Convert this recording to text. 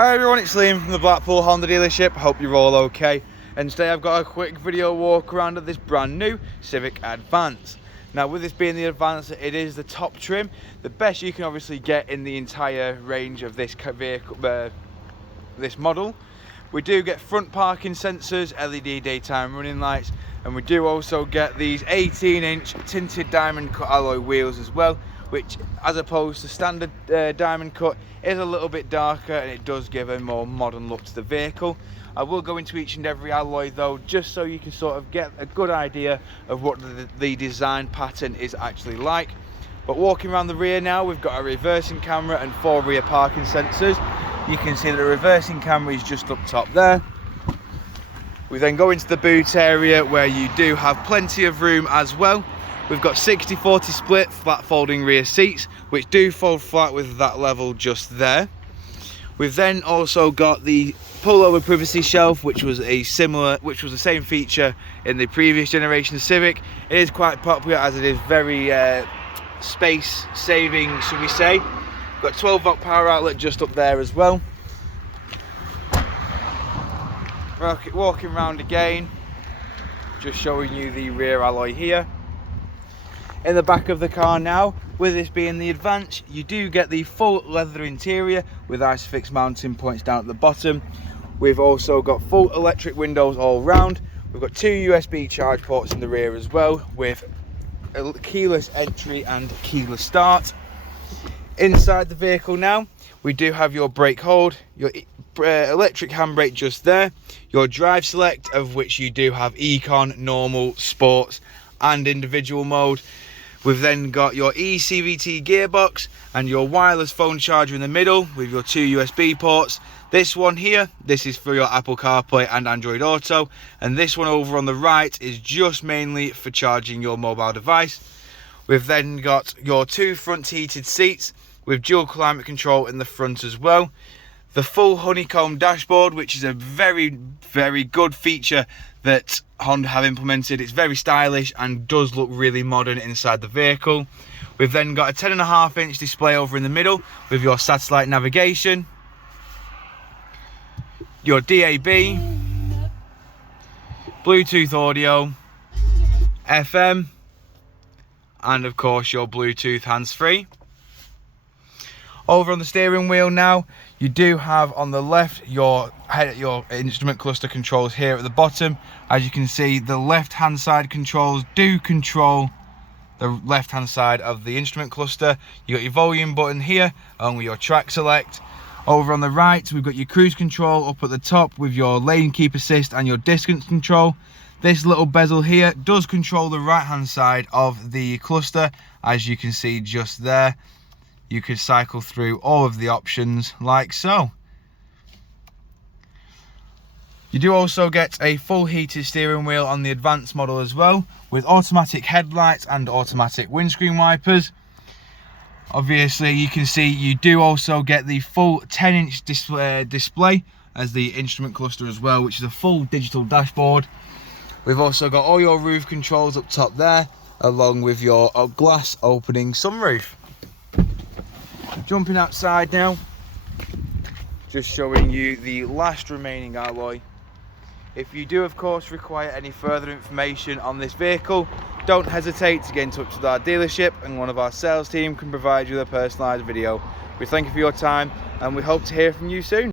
Hi everyone, it's Liam from the Blackpool Honda dealership. Hope you're all okay. And today I've got a quick video walk around of this brand new Civic Advance. Now with this being the Advance, it is the top trim, the best you can obviously get in the entire range of this vehicle, this model. We do get front parking sensors, LED daytime running lights, and we do also get these 18-inch tinted diamond cut alloy wheels as well, which as opposed to standard diamond cut is a little bit darker, and it does give a more modern look to the vehicle. I will go into each and every alloy though, just so you can sort of get a good idea of what the design pattern is actually like. But walking around the rear now, we've got a reversing camera and 4 rear parking sensors. You can see that the reversing camera is just up top there. We then go into the boot area where you do have plenty of room as well. We've got 60-40 split flat folding rear seats, which do fold flat with that level just there. We've then also got the pull-over privacy shelf, which was the same feature in the previous generation of Civic. It is quite popular as it is very space saving, should we say. We've got 12-volt power outlet just up there as well. Walking around again, just showing you the rear alloy here. In the back of the car now, with this being the Advance, you do get the full leather interior with ISOFIX mounting points down at the bottom. We've also got full electric windows all round. We've got 2 USB charge ports in the rear as well, with a keyless entry and keyless start. Inside the vehicle now, we do have your brake hold, your electric handbrake just there, your drive select, of which you do have Econ, normal, sports and individual mode. We've then got your eCVT gearbox and your wireless phone charger in the middle with your 2 USB ports. This one here, this is for your Apple CarPlay and Android Auto, and this one over on the right is just mainly for charging your mobile device. We've then got your 2 front heated seats with dual climate control in the front as well. The full honeycomb dashboard, which is a very, very good feature that Honda have implemented. It's very stylish and does look really modern inside the vehicle. We've then got a 10.5-inch display over in the middle with your satellite navigation, your DAB, Bluetooth audio, FM, and of course your Bluetooth hands-free. Over on the steering wheel now, you do have on the left your instrument cluster controls here at the bottom. As you can see, the left hand side controls do control the left hand side of the instrument cluster. You got your volume button here along with your track select. Over on the right, we've got your cruise control up at the top with your lane keep assist and your distance control. This little bezel here does control the right hand side of the cluster, as you can see just there. You could cycle through all of the options like so. You do also get a full heated steering wheel on the Advance model as well, with automatic headlights and automatic windscreen wipers. Obviously you can see you do also get the full 10-inch display as the instrument cluster as well, which is a full digital dashboard. We've also got all your roof controls up top there, along with your glass opening sunroof. Jumping outside now, just showing you the last remaining alloy. If you do of course require any further information on this vehicle, don't hesitate to get in touch with our dealership and one of our sales team can provide you with a personalised video. We thank you for your time and we hope to hear from you soon.